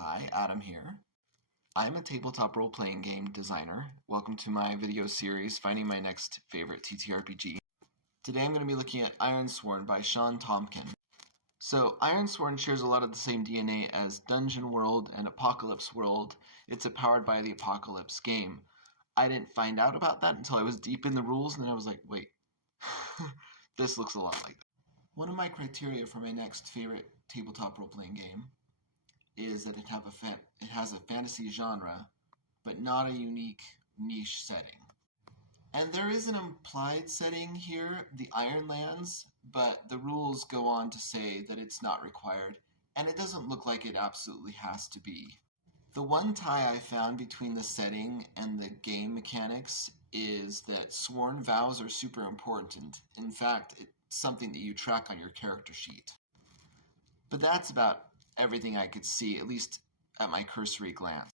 Hi, Adam here. I'm a tabletop role-playing game designer. Welcome to my video series, Finding My Next Favorite TTRPG. Today I'm going to be looking at Ironsworn by Sean Tompkin. So, Ironsworn shares a lot of the same DNA as Dungeon World and Apocalypse World. It's a Powered by the Apocalypse game. I didn't find out about that until I was deep in the rules, and then I was like, wait, this looks a lot like that. One of my criteria for my next favorite tabletop role-playing game is that it has a fantasy genre, but not a unique niche setting. And there is an implied setting here, the Ironlands, but the rules go on to say that it's not required, and it doesn't look like it absolutely has to be. The one tie I found between the setting and the game mechanics is that sworn vows are super important. In fact, it's something that you track on your character sheet. But that's about everything I could see, at least at my cursory glance.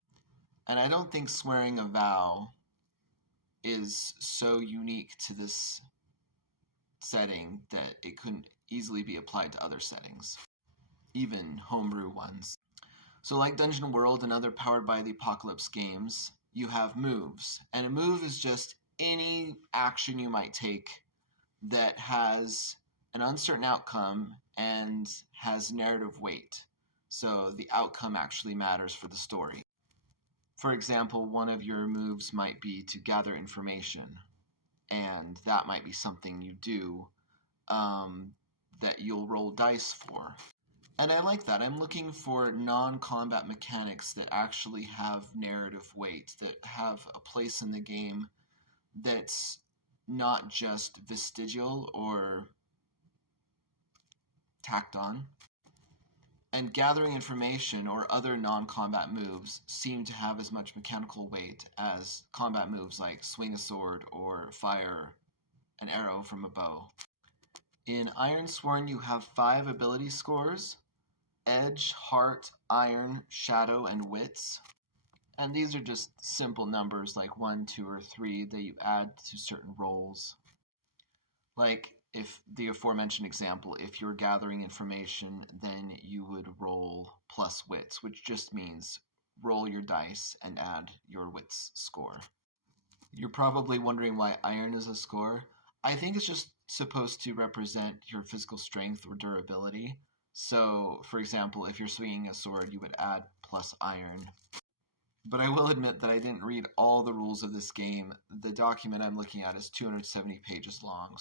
And I don't think swearing a vow is so unique to this setting that it couldn't easily be applied to other settings, even homebrew ones. So like Dungeon World and other Powered by the Apocalypse games, you have moves. And a move is just any action you might take that has an uncertain outcome and has narrative weight. So the outcome actually matters for the story. For example, one of your moves might be to gather information, and that might be something you do that you'll roll dice for. And I like that. I'm looking for non-combat mechanics that actually have narrative weight, that have a place in the game that's not just vestigial or tacked on. And gathering information or other non-combat moves seem to have as much mechanical weight as combat moves like swing a sword or fire an arrow from a bow. In Ironsworn, you have 5 ability scores: Edge, Heart, Iron, Shadow, and Wits. And these are just simple numbers like 1, 2, or 3 that you add to certain rolls. Like if the aforementioned example, if you're gathering information, then you would roll plus wits, which just means roll your dice and add your wits score. You're probably wondering why iron is a score. I think it's just supposed to represent your physical strength or durability. So, for example, if you're swinging a sword, you would add plus iron. But I will admit that I didn't read all the rules of this game. The document I'm looking at is 270 pages long,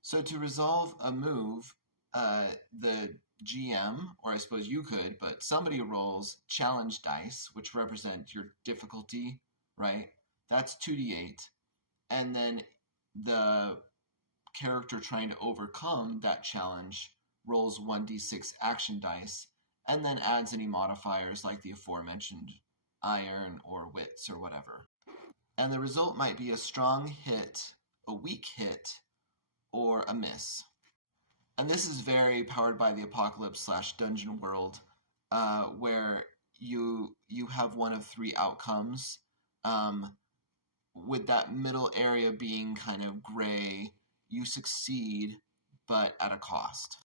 So to resolve a move, the GM, or I suppose you could, but somebody rolls challenge dice, which represent your difficulty, right? That's 2d8. And then the character trying to overcome that challenge rolls 1d6 action dice, and then adds any modifiers like the aforementioned iron or wits or whatever. And the result might be a strong hit, a weak hit, or a miss. And this is very Powered by the Apocalypse / Dungeon World, where you have one of 3 outcomes, with that middle area being kind of gray. You succeed, but at a cost.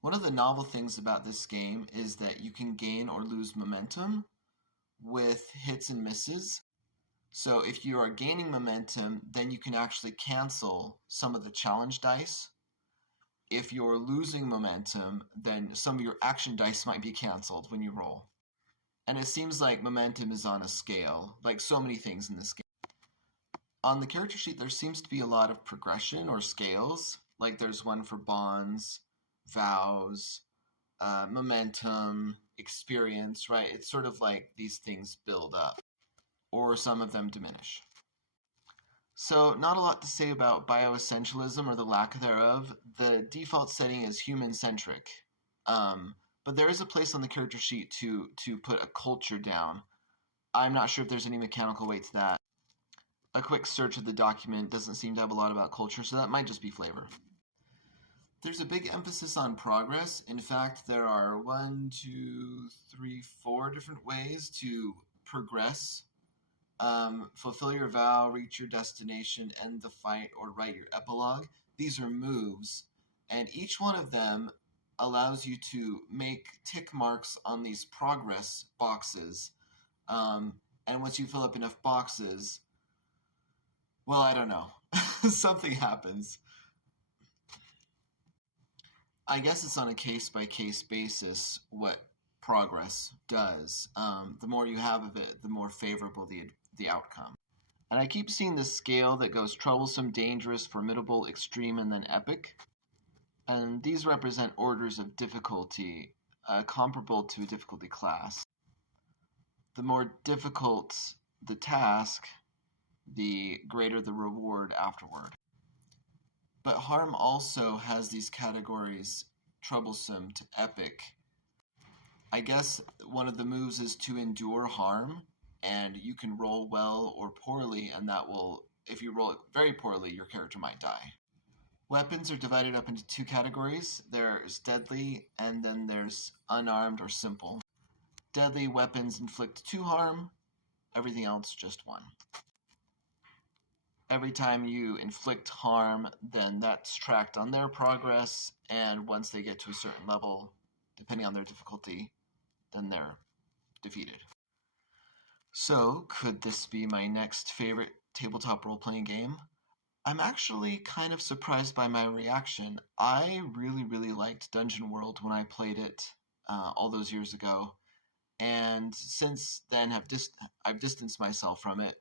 One of the novel things about this game is that you can gain or lose momentum with hits and misses. So if you are gaining momentum, then you can actually cancel some of the challenge dice. If you're losing momentum, then some of your action dice might be canceled when you roll. And it seems like momentum is on a scale, like so many things in this game. On the character sheet, there seems to be a lot of progression or scales. Like there's one for bonds, vows, momentum, experience, right? It's sort of like these things build up, or some of them diminish. So not a lot to say about bioessentialism or the lack thereof. The default setting is human-centric. But there is a place on the character sheet to put a culture down. I'm not sure if there's any mechanical weight to that. A quick search of the document doesn't seem to have a lot about culture, so that might just be flavor. There's a big emphasis on progress. In fact, there are 1, 2, 3, 4 different ways to progress. Fulfill your vow, reach your destination, end the fight, or write your epilogue. These are moves, and each one of them allows you to make tick marks on these progress boxes. Um, and once you fill up enough boxes, well, I don't know, something happens. I guess it's on a case by case basis what progress does. The more you have of it, the more favorable the outcome. And I keep seeing this scale that goes troublesome, dangerous, formidable, extreme, and then epic. And these represent orders of difficulty comparable to a difficulty class. The more difficult the task, the greater the reward afterward. But harm also has these categories troublesome to epic. I guess one of the moves is to endure harm, and you can roll well or poorly, and that will, if you roll it very poorly, your character might die. Weapons are divided up into two categories. There's deadly, and then there's unarmed or simple. Deadly weapons inflict 2 harm, everything else just 1. Every time you inflict harm, then that's tracked on their progress, and once they get to a certain level, depending on their difficulty, then they're defeated. So, could this be my next favorite tabletop role-playing game? I'm actually kind of surprised by my reaction. I really liked Dungeon World when I played it all those years ago, and since then I've distanced myself from it.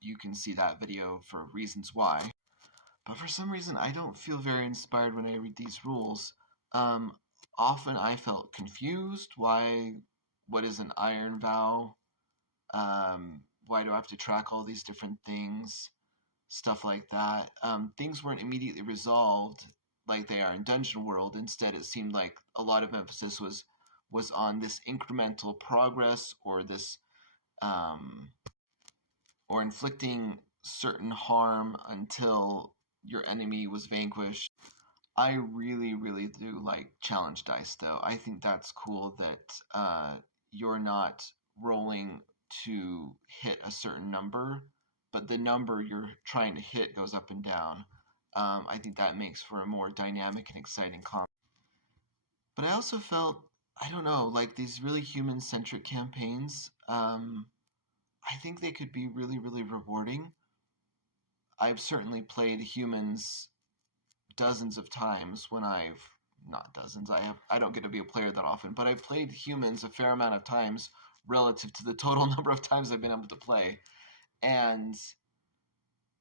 You can see that video for reasons why. But for some reason, I don't feel very inspired when I read these rules. Um, Often I felt confused. What is an iron vow? Why do I have to track all these different things? Stuff like that. Things weren't immediately resolved like they are in Dungeon World. Instead, it seemed like a lot of emphasis was on this incremental progress or this or inflicting certain harm until your enemy was vanquished. I really do like challenge dice, though. I think that's cool that you're not rolling to hit a certain number, but the number you're trying to hit goes up and down. I think that makes for a more dynamic and exciting combat. But I also felt, I don't know, like these really human-centric campaigns, I think they could be really rewarding. I've certainly played humans dozens of times when I've not dozens. I don't get to be a player that often, but I've played humans a fair amount of times relative to the total number of times I've been able to play. And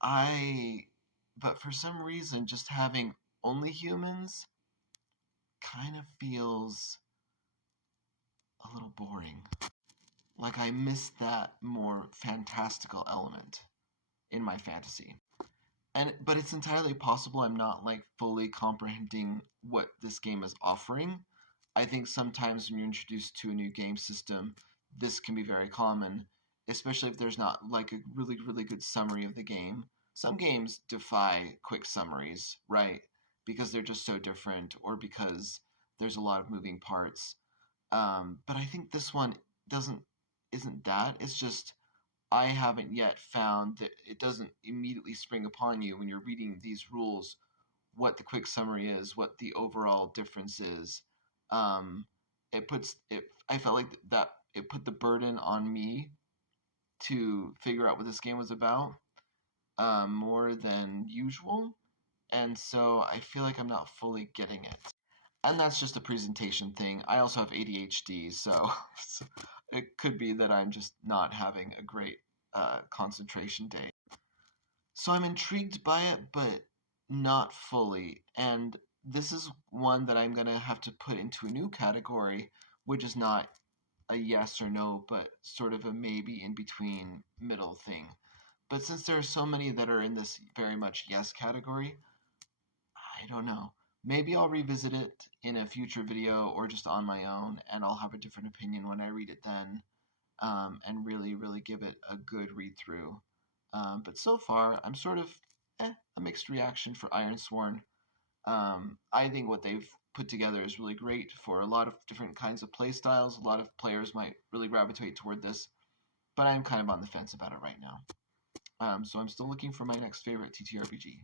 but for some reason, just having only humans kind of feels a little boring. Like I miss that more fantastical element in my fantasy. But it's entirely possible I'm not like fully comprehending what this game is offering. I think sometimes when you're introduced to a new game system, this can be very common, especially if there's not like a really good summary of the game. Some games defy quick summaries, right? Because they're just so different or because there's a lot of moving parts. But I think this one isn't that. It's just I haven't yet found that it doesn't immediately spring upon you when you're reading these rules what the quick summary is, what the overall difference is. It puts it. I felt like that it put the burden on me to figure out what this game was about more than usual, and so I feel like I'm not fully getting it. And that's just a presentation thing. I also have ADHD, so it could be that I'm just not having a great concentration day. So I'm intrigued by it, but not fully. And this is one that I'm going to have to put into a new category, which is not a yes or no, but sort of a maybe in between middle thing. But since there are so many that are in this very much yes category, I don't know. Maybe I'll revisit it in a future video or just on my own, and I'll have a different opinion when I read it then, and really give it a good read through. But so far, I'm sort of a mixed reaction for Ironsworn. I think what they've put together is really great for a lot of different kinds of play styles. A lot of players might really gravitate toward this, but I'm kind of on the fence about it right now. So I'm still looking for my next favorite TTRPG.